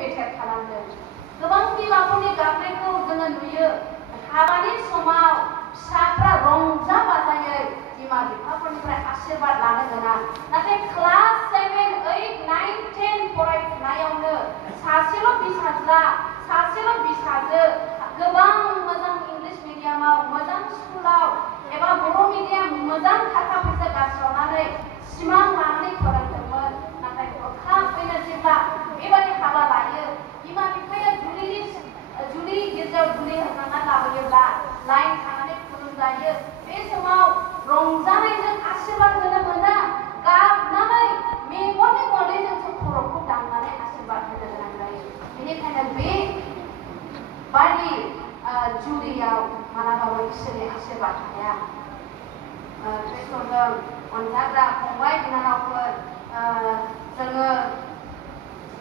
Motivated खालामदों गोबां बिमाफोरनि गाबनायखौ जोङो नुयो हाबानि समाव फिसाफ्रा रंजा बाजायै बिमा बिफाफोरनिफ्राय आशीर्बाद लानो गोनां नाथाय क्लास 7, 8, 9, 10 फरायफुनायावनो सासेल' फिसाजो गोबां मोजां इंलिश मिडियामाव मोजां स्कुलाव एबा बर' मिडियाम मोजां थाखा फैसा गारस्रावनानै सिमां लानानै फोरोंदोंमोन नाथाय हरखाबैनो जेब्ला बेबायदि हाबा लायो बिमा बिफाया जुलि गिर्जायाव जुलि होखांना लाबोयोब्ला लाइन थानानै खुलुमजायो बे समाव रंजानायजों आशीर्बाद होनो मोना गाबनानै मेगननि मोदैजोंसो खर'खौ दांनानै आशीर्बाद होनो गोनां जायो बेनिखायनो बे बायदि जुलियाव मालाबाबो इसोरनि आशीर्बाद थाया ख्रिस्ट'जों अनजाग्रा फंबाय बिनानावफोर जोङो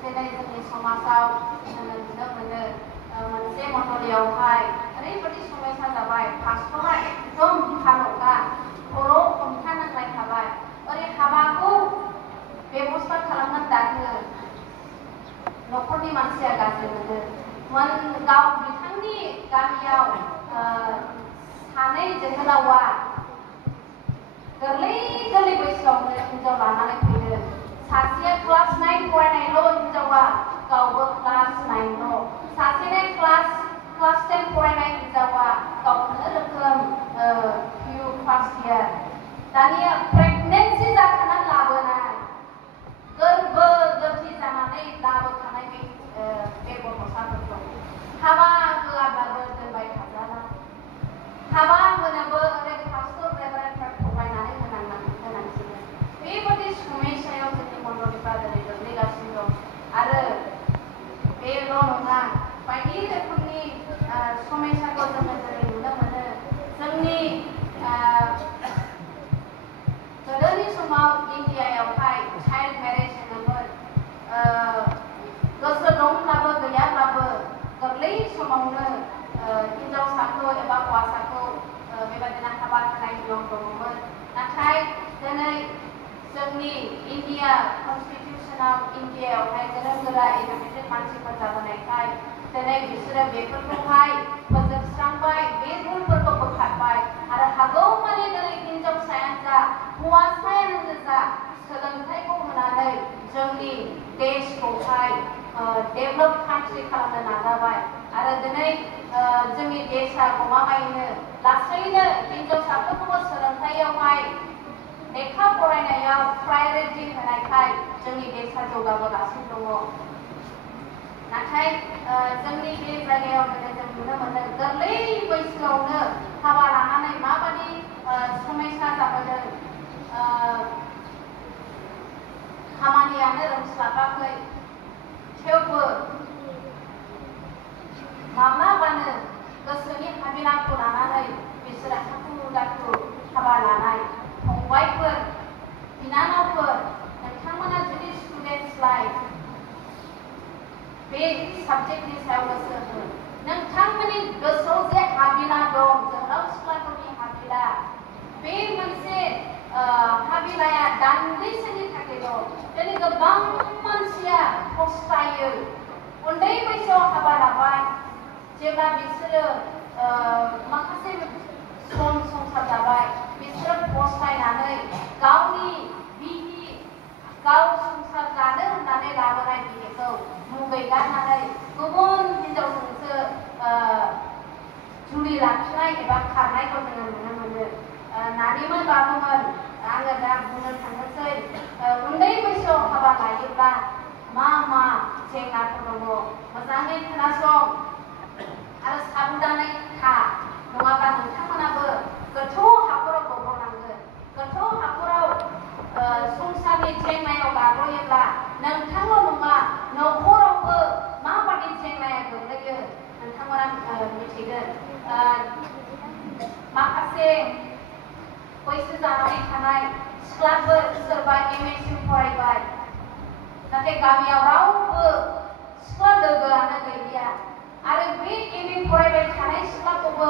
दिनै जोंनि समाजाव जोङो नुनो मोनो मोनसे मण्डलीयावहाय ओरैबायदि समयसा जाबाय पास्टरा एकदम खान'खा खर' हमथानांलायखाबाय ओरै हाबाखौ बेबस्था खालामनानै दानो न'खरनि मानसिया गाज्रि मोनो गाव बिथांनि गामियाव सानै जोहोलावा गोरलै बैसोआवनो हिनजाव लानानै फैदों सासेया क्लास 9 फरायनायल' हिनजावा गावबो क्लास 9ल' सासेया क्लास 10 फरायनाय हिनजावा गावनो रोखोम पिउ फार्स्ट इयार दानिया प्रेगनेन्सि जाखानानै लाबोनाय गोरबोथि जानानै लाबोखानाय बे गथ'साफोरखौ हाबा होआब्लाबो दोनबाय थाजाला हाबा होनोबो ओरै पास्टर रेभारेन्डफोरा थगायनानै होनांसिगोन बेबायदि समयसायाव जोंनि मण्डलीफ्रा दिनै गोग्लैगासिनो दं आरो बेल' नङा बायदि रोखोमनि समयसाखौ जोङो दिनै नुनो मोनो जोंनि गोदोनि समाव इण्डियायावहाय चाइल्ड मेरेज होनोमोन गोसो दंब्लाबो गैयाब्लाबो गोरलै समावनो हिनजावसाखौ एबा हौवासाखौ बेबायदिनो हाबा होनाय नियम दङमोन नाथाय दिनै जोंनि इण्डिया कनस्टिटिउसनाव इण्डियायावहाय गोरों गोरा एजुकेटेड मानसिफोर जाबोनायखाय दिनै बिसोरो बेफोरखौहाय फोजोबस्रांबाय बे रुलफोरखौ बोखारबाय आरो हागौमानि दिनै हिनजावसायानो जा हौवासायानो जा सोलोंथाइखौ होनानै जोंनि देशखौहाय डेभलप कान्ट्रि खालामनो नाजाबाय आरो दिनै जोंनि देशा गमामायैनो लासैनो हिनजावसाफोरखौबो सोलोंथाइयावहाय लेखा फरायनायाव प्रायरिटि होनायखाय जोंनि देशा जौगाबोगासिनो दङ नाथाय जोंनि बे जायगायाव दिनै जों नुनो मोनो गोरलै बैसोआवनो हाबा लानानै माबायदि समयसा जाबोदों खामानियानो रोंस्लाबाखै थेवबो माब्लाबानो गोसोनि हाबिलाखौ लानानै बिसोरो हाखु दाखु हाबा लानाय फंबायफोर बिनानावफोर नोंथांमोना जुदि स्टुडेन्टस लाइफ बे साबजेक्टनि सायाव गोसो हो नोंथांमोननि गोसोआव जे हाबिला दं जोहोलाव सिख्लाफोरनि हाबिला बे मोनसे हाबिलाया दान्दिसेनि थाखायल' दिनै गोबां मानसिया फस्थायो उन्दै बैसोआव हाबा लाबाय जेब्ला बिसोरो माखासे सम संसार जाबाय बिसोरो फस्थायनानै गावनि गाव संसार जानो होननानै लाबोनाय बिनिखौ मुगैगारनानै गुबुन हिनजावजोंसो जुलि लाखिनाय एबा खारनायखौ जोङो नुनो मोनो नानिमोन बाबुमोन आङो दा बुंनो थांनोसै उन्दै बैसोआव हाबा लायोब्ला मा जेंनाफोर दङ मोजाङै खोनासं आरो साबधानै था नङाब्ला नोंथांमोनाबो गोथौ हाखराव गब्र'नांगोन गोथौ हाखराव संसारनि जेंनायाव गाब्र'योब्ला नोंथांल' नङा न'खरावबो माबादि जेंनाया गोग्लैयो नोंथांमोना मिथिगोन माखासे बैसो जानानै थानाय सिख्लाफोर सोरबा MSc फरायबाय नाथाय गामियाव रावबो सिख्ला लोगोआनो गैलिया आरो बे MA फरायबाय थानाय सिख्लाखौबो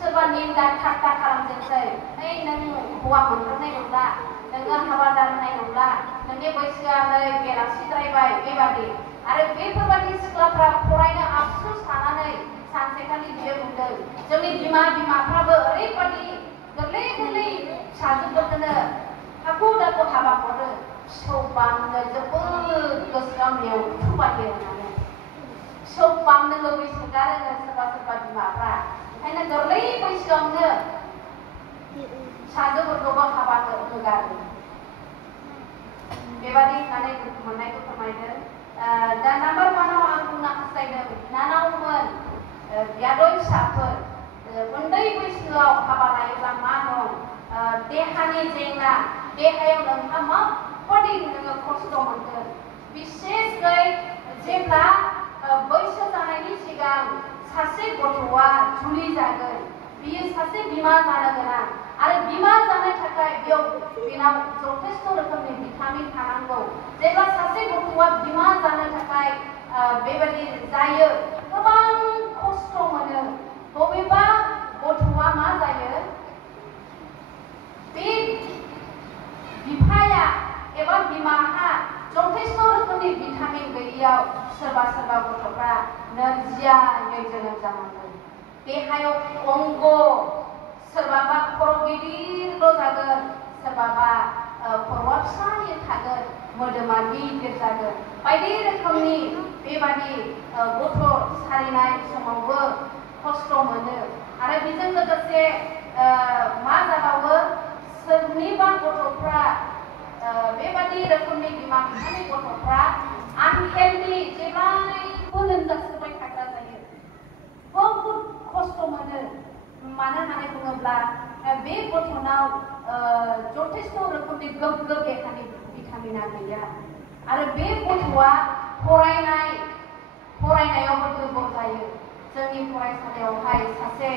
सोरबा निन्दा ठाट्टा खालामजोबसै ओइ नों हौवा मोनग्रोनाय नंला नोङो हाबा जानाय नंला नोंनि बैसोआ नै बेलासिद्रायबाय बेबादि आरो बेफोरबायदि सिख्लाफ्रा फरायनो आफसुस थानानै सानसेखालि बियो बुंदों जोंनि बिमाफ्राबो ओरैबायदि गोरलै गोरलै फिसाजोफोरखौनो हाखु दाखु हाबा हरो फिसौ बामनो जोबोद गोसोआव मेवथुबायो होननानै फिसौ बामनो लुबैसोगारो सोरबा सोरबा बिमाफ्रा ओंखायनो गोरलै बैसोआवनो फिसाजोफोरखौबो हाबा होगारो बेबादि होननानै दुखु मोननायखौ फोरमायदों दा नाम्बार 1 आव आं बुंनो हास्थायदों बिनानावमोन बियादै फिसाफोर उन्दै बैसोआव हाबा लायोब्ला मा दं देहानि जेंना देहायाव नोंहा माबादि नोङो खस्थ' मोनगोन बिसेसकै जेब्ला बैसो जानायनि सिगां सासे गथ'आ जुलि जागोन बियो सासे बिमा जानो गोनां आरो बिमा जानो थाखाय बेनाव जथेस्थ रोखोमनि भिटामिन थानांगौ जेब्ला सासे गथ'आ बिमा जानो थाखाय बेबायदि जायो गोबां खस्थ' मोनो बबेबा गथ'आ मा जायो बे बिफाया एबा बिमाहा जथेस्थ रोखोमनि भिटामिन गैयैयाव सोरबा सोरबा गथ'फ्रा नोरजियायै जोनोम जानांगौ देहायाव अंग सोरबाबा खर' गिदिरल' जागोन सोरबाबा खर'आ फिसायै थागोन मोदोमा गिदिर जागोन बायदि रोखोमनि बेबादि गथ' सारिनाय समावबो खस्थ' मोनो आरो बेजों लोगोसे मा जाबावो सोरनिबा गथ'फ्रा बेबादि रोखोमनि बिमा बिफानि गथ'फ्रा आनहेल्दि जेब्लायबो लोमजासोबाय थाग्रा जायो बहुद खस्थ' मोनो मानो होननानै बुङोब्ला बे गथ'नाव जथेस्थ रोखोमनि गोग्गो देहानि भिटामिना गैया आरो बे गथ'आ फरायनायावबो दुर्बल जायो जोंनि फरायसालियावहाय सासे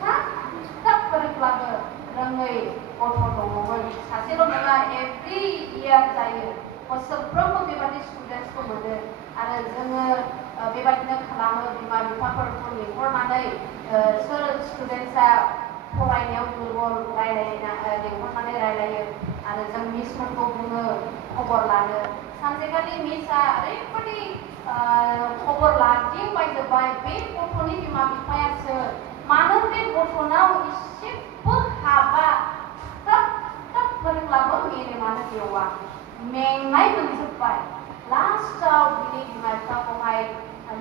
थाब फोरोंब्लाबो रोङै गथ' दङमोन सासेल' नङा एभ्रि इयार जायो बोसोरफ्रोमबो बेबादि स्टुडेन्टसखौ मोनो आरो जोङो बेबादिनो खालामो बिमा बिफाफोरखौ लिंहरनानै सोर स्टुडेन्टसा फरायनायाव दुर्बल लिंहरनानै रायलायो आरो जों मिसफोरखौ बुङो खबर लानो सानसेखालि मिसआ ओरैबायदि खबर लादिंबायजोब्बाय बे गथ'नि बिमा बिफायासो मानो बे गथ'नाव एसेबो हाबा थाब फोरोंब्लाबो मेलेमानो बेवा मेंनाय मोनजोब्बाय लास्टआव बिनि बिमा बिफाखौहाय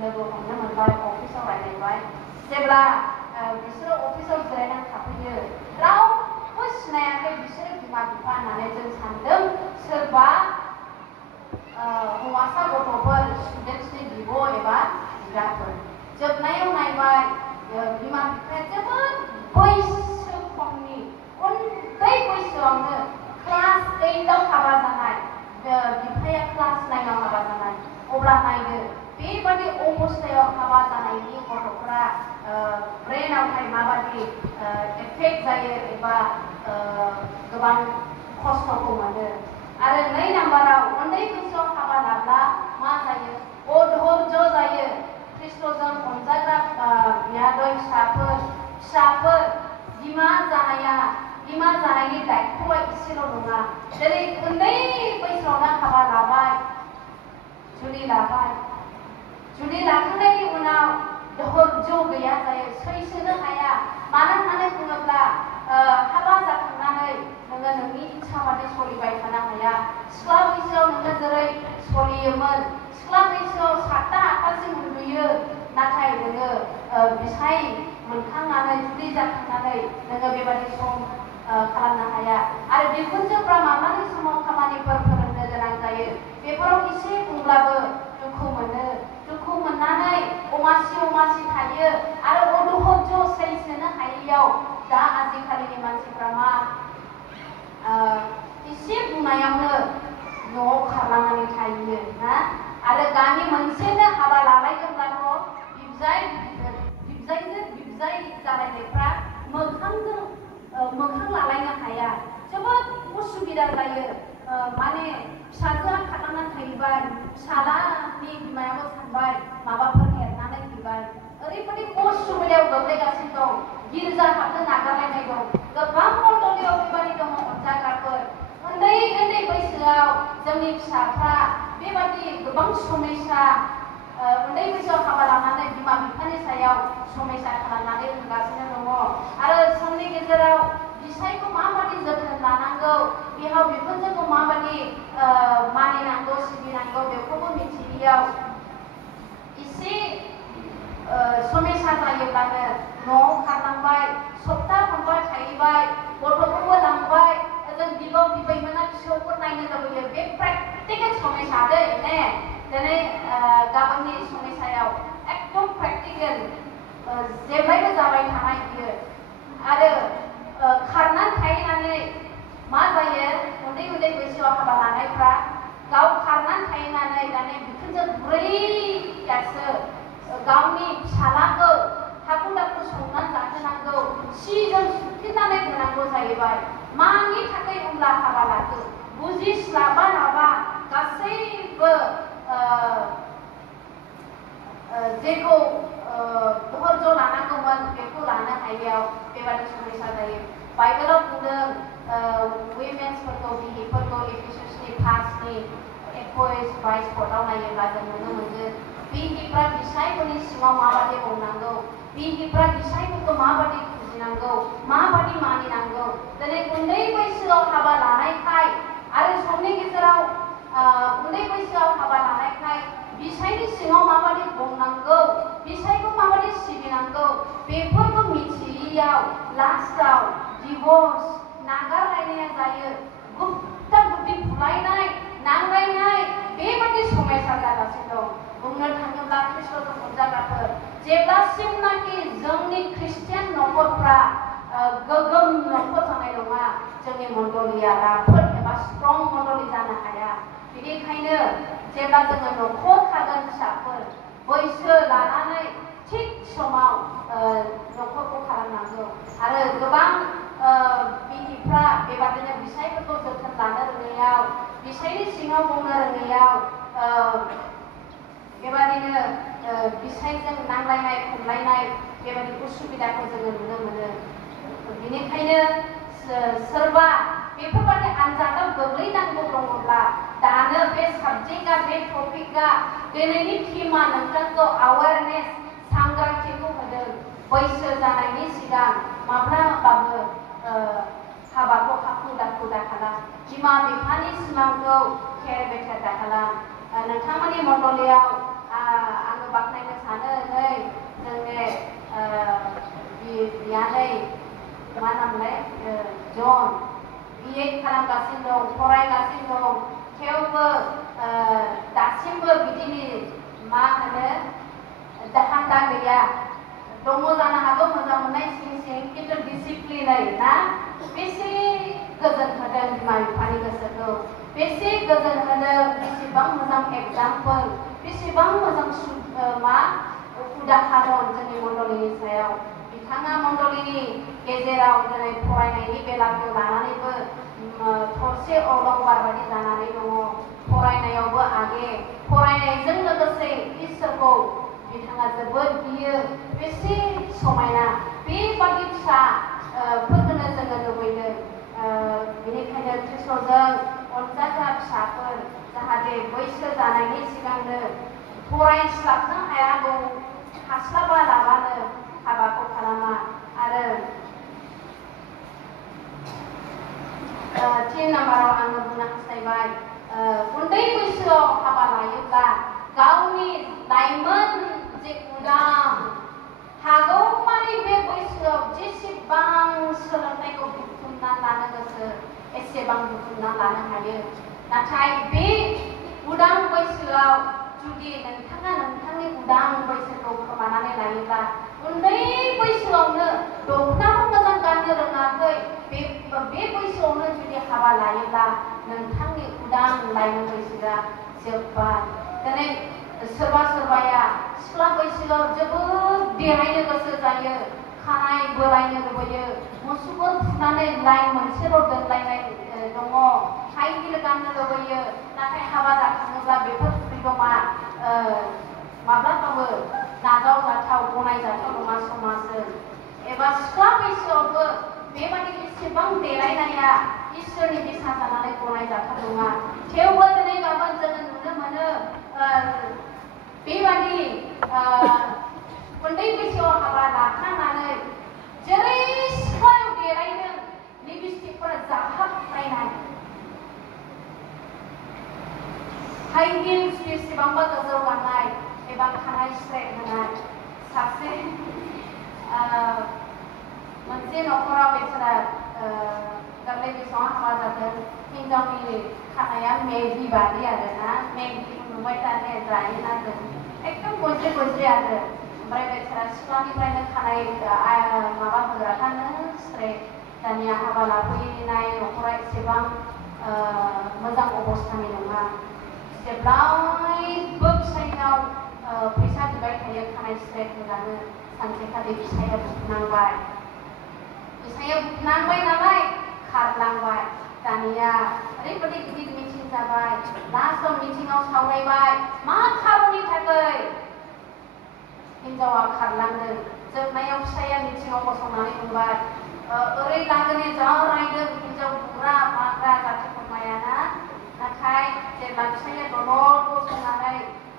लोगो हमनो मोनबाय अफिसाव रायलायबाय जेब्ला बिसोरो अफिसाव जिरायनानै थाफैयो रावबो सिनायाखै बिसोरो बिमा बिफा होननानै जों सानदों सोरबा हौवासा गथ'फोर स्टुडेन्टसनि बिब' एबा बिदाफोर जोबनायाव नायबाय बिमा बिफाया जोबोद बैसो खमनि उन्दै बैसोआवनो क्लास 8 आव हाबा जानाय बिफाया क्लास 9 आव हाबा जानाय अब्ला नायदो बेबादि अबस्थायाव हाबा जानायनि गथ'फोरा ब्रेनावहाय माबादि एफेक्ट जायो एबा गोबां खस्थ'खौ मोनो आरो 2 नाम्बाराव उन्दै बैसोआव हाबा लाब्ला मा जायो अधर्ज जायो ख्रिस्ट'जों अनजाग्रा बियादै फिसाफोर बिमा जानायनि दायथ'आ एसेल' नङा जेरै उन्दै बैसोआवनो हाबा लाबाय जुलि लाखांनायनि उनाव धैर्ज गैया जायो सैसोनो हाया मानो होननानै बुङोब्ला हाबा जाखांनानै नोङो नोंनि इच्छा बादि सोलिबाय थानो हाया सिख्ला बैसोआव नोङो जेरै सोलियोमोन सिख्ला बैसोआव 7टा 8टासिम उन्दुयो नाथाय नोङो बिसाय मोनखांनानै जुलि जाखांनानै नोङो बेबादि सम खालामनो हाया आरो बिखुनजोफ्रा माब्लानि समाव खामानिफोर फोरोंनो गोनां जायो बेफोराव एसे बुंब्लाबो दुखु मोननानै अमासि थायो आरो अधर्ज सैसोनो हायैयाव दा आजिखालिनि मानसिफ्रा मा एसे बुंनायावनो न'आव खारलांनानै थायो ना आरो गामि मोनसेनो हाबा लालायगोनब्लाथ' बिबजाय जालायनायफ्रा मोखां लालायनो हाया जोबोद उसुबिदा जायो माने फिसाजोआ खारलांनानै थाहैबाय फिसालानि बिमायाबो सानबाय माबाफोर एरनानै फैबाय ओरैबायदि उसुबिदायाव गोग्लैगासिनो दं गिर्जा हाबनो नागारलायनाय दं गोबां मण्डलियाव बेबायदि दङ अनजाग्राफोर उन्दै बैसोआव जोंनि फिसाफ्रा बेबायदि गोबां समयसा उन्दै बैसोआव हाबा लानानै बिमा बिफानि सायाव समयसा खालामनानै होगासिनो दङ आरो समनि गेजेराव बिसायखौ माबादि जोथोन लानांगौ बिहाव बिखुनजोखौ माबादि मानिनांगौ सिबिनांगौ बेखौबो मिथियैयाव एसे समयसा जायोब्लानो न'आव खारलांबाय सप्ता खनबा थाहैबाय गथ'खौबो लांबाय जों बिबौ बिबैमोना फिसौफोर नायनो लुबैयो बे प्रेक्टिकेल समयसा दै ने दिनै गाबोननि समयसायाव एकदम प्रेक्टिकेल जेब्लायबो जाबाय थानाय बियो आरो खारनानै थाहैनानै मा जायो उन्दै उन्दै बैसोआव हाबा लानायफ्रा गाव खारनानै थाहैनानै दाने बिखुनजो बुरैयासो गावनि फिसालाखौ हाखु दाखु संनानै जाहोनांगौ सि जोम सुफिननानै होनांगौ जाहैबाय मानि थाखाय होनब्ला हाबा लाखो बुजिस्लाबा लाबा गासैबो जेखौ धैर्य लानांगौमोन बेखौ लानो हायैयाव बेबादि समयसा जायो बाइबेलाव बुंदों उइमेन्सफोरखौ बिहिफोरखौ एफिसासनि 5नि 21-22 पदआव नायोब्ला जों नुनो मोनगोन बिहिफ्रा बिसायफोरनि सिङाव माबादि मावनांगौ बिहिफ्रा बिसायफोरखौ माबादि फुजिनांगौ माबादि मानिनांगौ दिनै उन्दै बैसोआव हाबा लानायखाय आरो समनि गेजेराव उन्दै बैसोआव हाबा लानायखाय बिसायनि सिङाव माबादि बुंनांगौ बिसायखौ माबादि सिबिनांगौ बेफोरखौ मिथियैयाव लास्टआव डिभर्स नागारलायनाया जायो गुप्ता गुप्ति बुलायनाय नांलायनाय बेबादि समयसा जागासिनो दं बुंनो थाङोब्ला ख्रिस्ट'जों अनजाग्राफोर जेब्लासिमनाखि जोंनि ख्रिस्टियान नखरफ्रा गोगोम नखर जानाय नङा जोंनि मण्डलिया राफोद एबा स्ट्रं मण्डलि जानो हाया बेनिखायनो जेब्ला जोङो नखर थागोन फिसाफोर बैसो लानानै थिग समाव नखरखौ खालामनांगौ आरो गोबां बिहिफ्रा बेबादिनो बिसायफोरखौ जोथोन लानो रोङैयाव बिसायनि सिङाव बुंनो रोङैयाव बेबादिनो बिसायजों नांलायनाय खमलायनाय बेबादि उसुबिदाखौ जोङो नुनो मोनो बेनिखायनो सोरबा बेफोरबादि आनजादाव गोग्लैनांगौ दङब्ला दानो बे साबजेक्टआ बे टपिकआ दिनैनि थीमा नोंथांखौ एवारनेस सांग्रांथिखौ होदों बैसो जानायनि सिगां माब्लाबाबो हाबाखौ हाखु दाखु दाखालाम बिमा बिफानि सिमांखौ खेर बेथेर दाखालाम नोंथांमोननि मण्डलियाव आङो बाख्नायनो सानो नै जोंनि बियानै मा नामलाय जन बिए खालामगासिनो दं फरायगासिनो दं थेवबो दासिमबो बिदिनि मा होनो दाहान्दा गैया दङ जानो हागौ मोजां मोननाय सिं सिं खिन्थु डिसिप्लिनै ना बेसे गोजोन होदों बिमा बिफानि गोसोखौ बेसे गोजोन होदों बेसेबां मोजां एग्जामपोल बेसेबां मोजां मा उदाहा दं जोंनि मण्डलिनि सायाव बिथाङा मण्डलिनि गेजेराव दिनै फरायनायनि बेलाखौ लानानैबो थरसे अलंबार बादि जानानै दङ फरायनायावबो आगे फरायनायजों लोगोसे इसोरखौ बिथाङा जोबोद गियो बेसे समायना बेबादि फिसाफोरखौनो जोङो लुबैदों बेनिखायनो ख्रिस्ट'जों अनजाग्रा फिसाफोर जाहाथे बैसो जानायनि सिगांनो फरायस्लाबनो हायागौ हास्लाबा लाबानो हाबाखौ खालामा आरो 3 नाम्बाराव आङो बुंनो हास्थायबाय उन्दै बैसोआव हाबा लायोब्ला गावनि लाइमोन जे उदां हागौमानि बे बैसोआव जेसेबां सोलोंथाइखौ बुथुमना लानो गोसो एसेबां बुथुमना लानो हायो नाथाय बे उदां बैसोआव जुदि नोंथाङा नोंथांनि उदां बैसोखौ खोमानानै लायोब्ला उन्दै बैसोआवनो दखनाबो मोजां गाननो रोङाखै बे बैसोआवनो जुदि हाबा लायोब्ला नोंथांनि उदां लाइमोन बैसोआ जोब्बाय दिनै सोरबाया सिख्ला बैसोआव जोबोद देलायनो गोसो जायो खानाय बोलायनो लुबैयो मुसुगुर फुनानै लाइन मोनसेल' दोनलायनाय दङ हाइ हिल गाननो लुबैयो नाथाय हाबा जाखाङोब्ला बेफोर फ्रिदमा माब्लाबाबो नाजावजाथाव गनायजाथाव नङा समाजजों एबा सिख्ला बैसोआवबो बेबादि एसेबां देलायनाया इसोरनि बिसा जानानै गनायजाथाव नङा थेवबो दिनै गाबोन जोङो नुनो मोनो बेबादि उन्दै बैसोआव हाबा लाखानानै जेरै सिख्लायाव देलायदों लिपस्टिकफोरा जाहाबलायनाय हाई हिल्स बेसेबांबा गोजौ गाननाय एबा खानाय स्ट्रेट होनाय सासे मोनसे न'खराव बेसोरा गोरलै बैसोआव हाबा जादों हिनजावनि खानाया मेगि बादि आरोना मेगिखौ नुबाय थाने जायोना जों एकदम गज्रे गज्रे आरो ओमफ्राय बेसोरा सिख्लानिफ्रायनो खानाय माबा होग्राखानो स्ट्रेट दानिया हाबा लाफैनाय न'खरा एसेबां मोजां अबस्थानि नङा जेब्लायबो फिसायनाव फैसा बिबाय थायो खानाय स्ट्रेट होजानो सानसेखालि फिसाया बुनांबाय नालाय खारलांबाय दानिया ओरैबायदि गिदिर मिटिं जाबाय लास्टआव मिटिंआव सावरायबाय मा खारननि थाखाय हिनजावा खारलांदों जोबनायाव फिसाया मिटिंआव गसंनानै बुंबाय ओरै लागोने जा रायदों हिनजाव बुग्रा माग्रा जाथि खुरमायाना नाथाय जेब्ला फिसाया दलद गसंनानै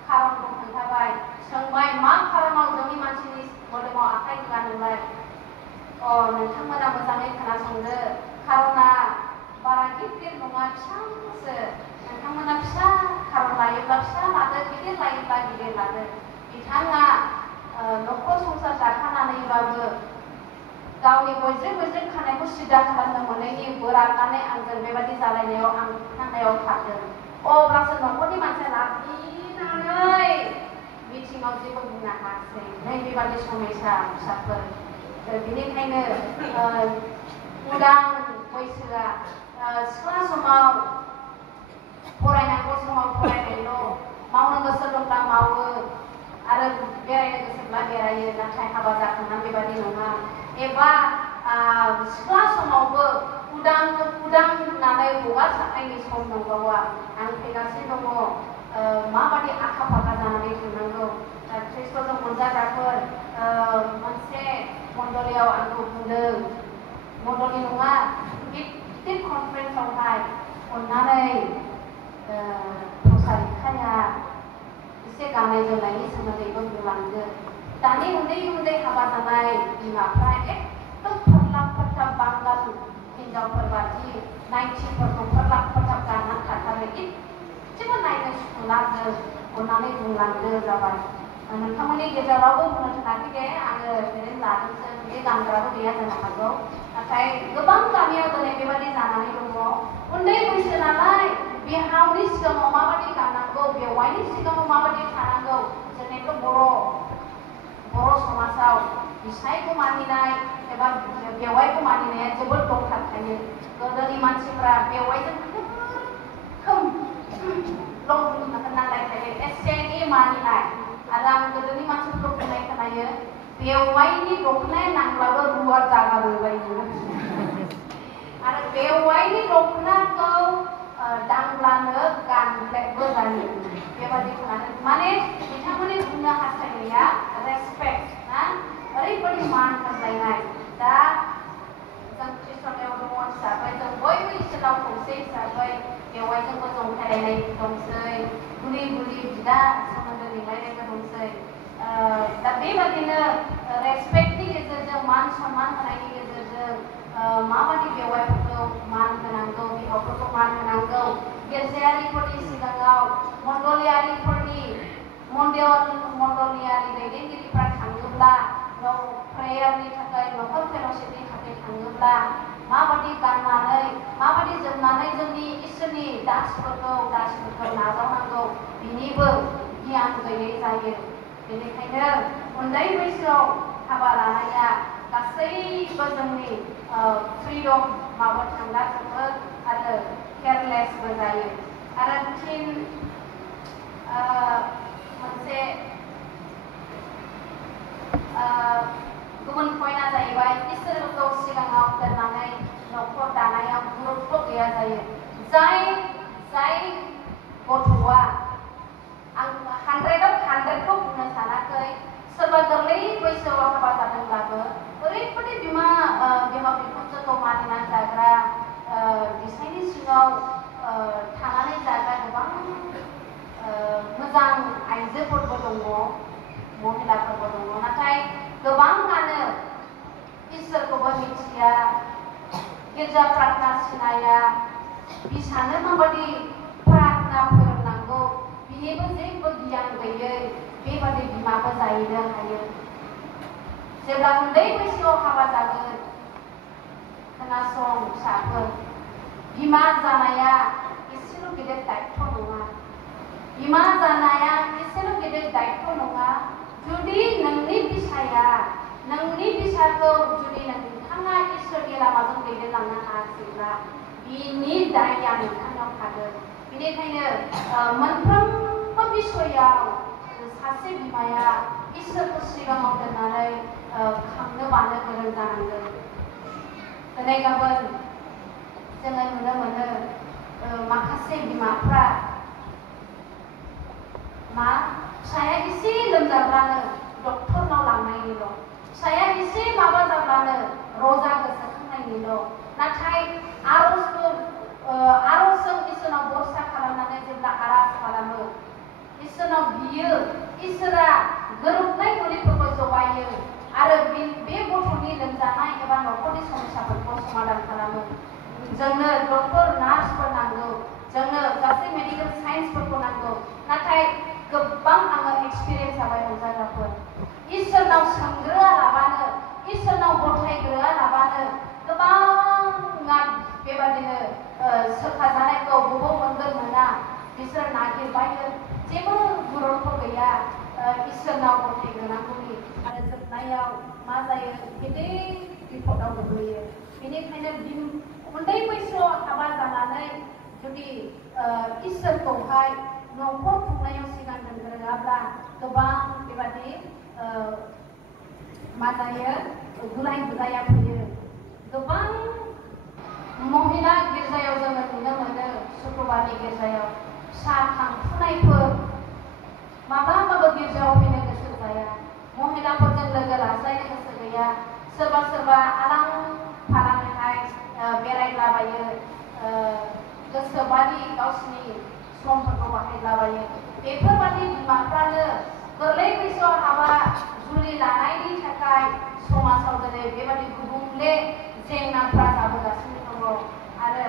खारनखौ खोन्थाबाय सोंबाय मा खारनाव जोंनि मानसिनि मोदोमाव आखाइ होआ नोंलाय नोंथांमोना मोजाङै खोनासंदो खारना बारा गिदिर नङा फिसासो नोंथांमोना फिसा खारन लायोब्ला फिसा लादो गिदिर लायोब्ला गिदिर लादो बिथाङा न'खर संसार जाखानानैबाबो गावनि गज्रे गज्रे खानायखौ सिदा खालामनो मोनैनि बोराबनानै आंजों बेबायदि जालायनायाव आं थांनायाव थादों अब्लासो न'खरनि मानसिया लाखिनानै मिथिङाव जेबो बुंनो हायासै नै बेबादि समयसा फिसाफोर बेनिखायनो उदां बैसोआ सिख्ला समाव फरायनांगौ समाव फरायनायल' मावनो गोसो दंब्ला मावो आरो बेरायनो गोसोब्ला बेरायो नाथाय हाबा जाखांना बेबादि नङा एबा सिख्ला समावबो उदां होननानै हगारसारनायनि सम दंबावा आं फैगासिनो दङ माबादि आखा फाखा जानानै थांनांगौ ख्रिस्ट'जों मोनजाग्राफोर मोनसे मण्डलियाव आंखौ बुंदों मण्डलि नङा गिदिर कनफारेन्सआवहाय अननानै प्रसारिकाया एसे गाननाय जोमनायनि सोमोन्दैबो बुंलांदो दानि उन्दै हाबा जानाय बिमाफ्रा एकदम फोरलाब फोथाब बांगाल हिनजावफोर बादि नाइटिफोरखौ फोरलाब फोथाब गाननानै थाथारो एसेबो नायनो सुखुला जों अननानै बुंलांदो जाबाय नोंथांमोननि गेजेरावबो बुंनो थाखाय दे आङो ओरैनो लादोंसो बे गानग्राबो गैया जानो हागौ नाथाय गोबां गामियाव दिनै बेबादि जानानै दङ उन्दै बैसो नालाय बिहावनि सिगाङाव माबादि गाननांगौ बेवाइनि सिगाङाव माबादि थानांगौ जोंनिथ' बर' समाजाव बिसायखौ मानिनाय एबा बेवाइखौ मानिनाया जोबोद दंथारखायो गोदोनि मानसिफ्रा बेवाइजों नांलायखायो एसेनि मानिनाय आरो आं गोदोनि मानसिफोरखौ बुंनाय खोनायो बेवाइनि दखनाया नांब्लाबो रुवा जागारलायो आरो बेवाइनि दखनाखौ दांब्लानो गानब्लेबो जायो बेबादि खोनादों माने बिथांमोननि बुंनो हास्थायनाया रेसपेक्ट ना ओरैबादि मान होलायनाय दा जों ख्रिस्ट'नियाव दङ हिसाबै जों बयबो इसोराव खौसे हिसाबै बेवाइजोंबो जंखायलायनाय दंसै बुरि बिदा सोमोन्दो लिंलायनायबो दंसै दा बेबादिनो रेसपेक्टनि गेजेरजों मान सनमान होनायनि गेजेरजों माबादि बेवाइफोरखौ मान होनांगौ बिहावफोरखौ मान होनांगौ गिर्जायारिफोरनि सिगाङाव मण्डलियारि दैदेनगिरिफ्रा थाङोब्ला प्रेयारनि थाखाय न'खर फेल'शिपनि थाखाय थाङोब्ला माबादि गाननानै माबादि जोमनानै जोंनि इसोरनि दासफोरखौ नाजावनांगौ बिनिबो गियान गैयै जायो बेनिखायनो उन्दै बैसोआव हाबा लानाया गासैबो जोंनि फ्रिडम माबा थांला जोबो आरो केयारलेसबो जायो आरो फिन मोनसे गुबुन पइन्टआ जाहैबाय इसोरखौ सिगाङाव दोननानै न'खर दानायाव गुरुत्व गैया जायो जाय गथ'आ आं 100आव 100खौ बुंनो सानाखै सोरबा गोरलै बैसोआव हाबा जादोंब्लाबो ओरैबायदि बिमा बिफाजोखौ मानिनानै जाग्रा बिसायनि सिङाव थानानै जाग्रा गोबां मोजां आइजोफोरबो दङ महिलाफोरबो दङ नाथाय गोबाङानो इसोरखौबो मिथिया गिर्जा प्रार्थना सिनाया बिसानो माबायदि प्रार्थना फोरोंनांगौ बिनिबो जेबो गियान गैयै बेबादि बिमाबो जाहैनो हायो। जेब्ला उन्दै बैसोआव हाबा जागोन खोनासं फिसाफोर बिमा जानाया एसेल' गिदिर दायित्व नङा। बिमा जानाया एसेल' गिदिर दायित्व नङा। जुदि नोंनि फिसाखौ जुदि नोंथाङा इसोरनि लामाजों दैदेनलांनो हायाखैब्ला बिनि दायआ नोंथांनाव थागोन। बेनिखायनो मोनफ्रोमबो बिसयाव सासे बिमाया इसोरखौ सिगाङाव दोननानै खांनो बानो गोरों जानांगोन। दिनै गाबोन जोङो नुनो मोनो माखासे बिमाफ्रा फिसाया एसे लोमजाब्लानो डक्टरनाव लांनायनिल', फिसाया एसे माबा जाब्लानो रजा गोसोखांनायनिल', नाथाय आर'जजों इसोरनाव भरसा खालामनानै जेब्ला आर'ज खालामो इसोरनाव बियो इसोरा गोरोबनाय मुलिफोरखौ जगायो आरो बे गथ'नि लोमजानाय एबा न'खरनि समस्याफोरखौ समाधान खालामो। जोंनो डक्टर नार्सफोर नांगौ, जोंनो गासै मेडिकेल साइन्सफोरखौ नांगौ, नाथाय गोबां आङो एक्सपिरियेन्स जाबाय रंजाग्राफोर इसोरनाव सोंग्रोआलाबानो इसोरनाव गथायग्रोआलाबानो गोबाङा बेबादिनो सोखाजानायखौ बबाव मोनगोन मोना बिसोर नागिरबायो जेबो गुरुत्व गैया इसोरनाव गथायग्रोनांगौनि आरो जोबनायाव मा जायो गिदिर बिपदाव गोग्लैयो। बेनिखायनो उन्दै बैसोआव हाबा जानानै जुदि इसोरखौहाय न'खर खुंनायाव सिगां दोनग्रोआब्ला गोबां बेबादि मा जायो गुलाय गुजाया फैयो। गोबां महिला गिर्जायाव जोङो नुनो मोनो सुक्रबारनि गिर्जायाव फिसा खांफुनायफोर माब्लाबाबो गिर्जायाव फैनो गोसो जाया, महिलाफोरजों लोगो लाज्लायनो गोसो गैया, सोरबा आलां फालांहाय बेरायलाबायो, गोसोबादि गावसिनि समफोरखौ बाहायलाबायो। बेफोरबादि बिमाफ्रानो गोरलै बैसोआव हाबा जुलि लानायनि थाखाय समाजाव दिनै बेबादि गुबुंले जेंनाफ्रा जाबोगासिनो दङ आरो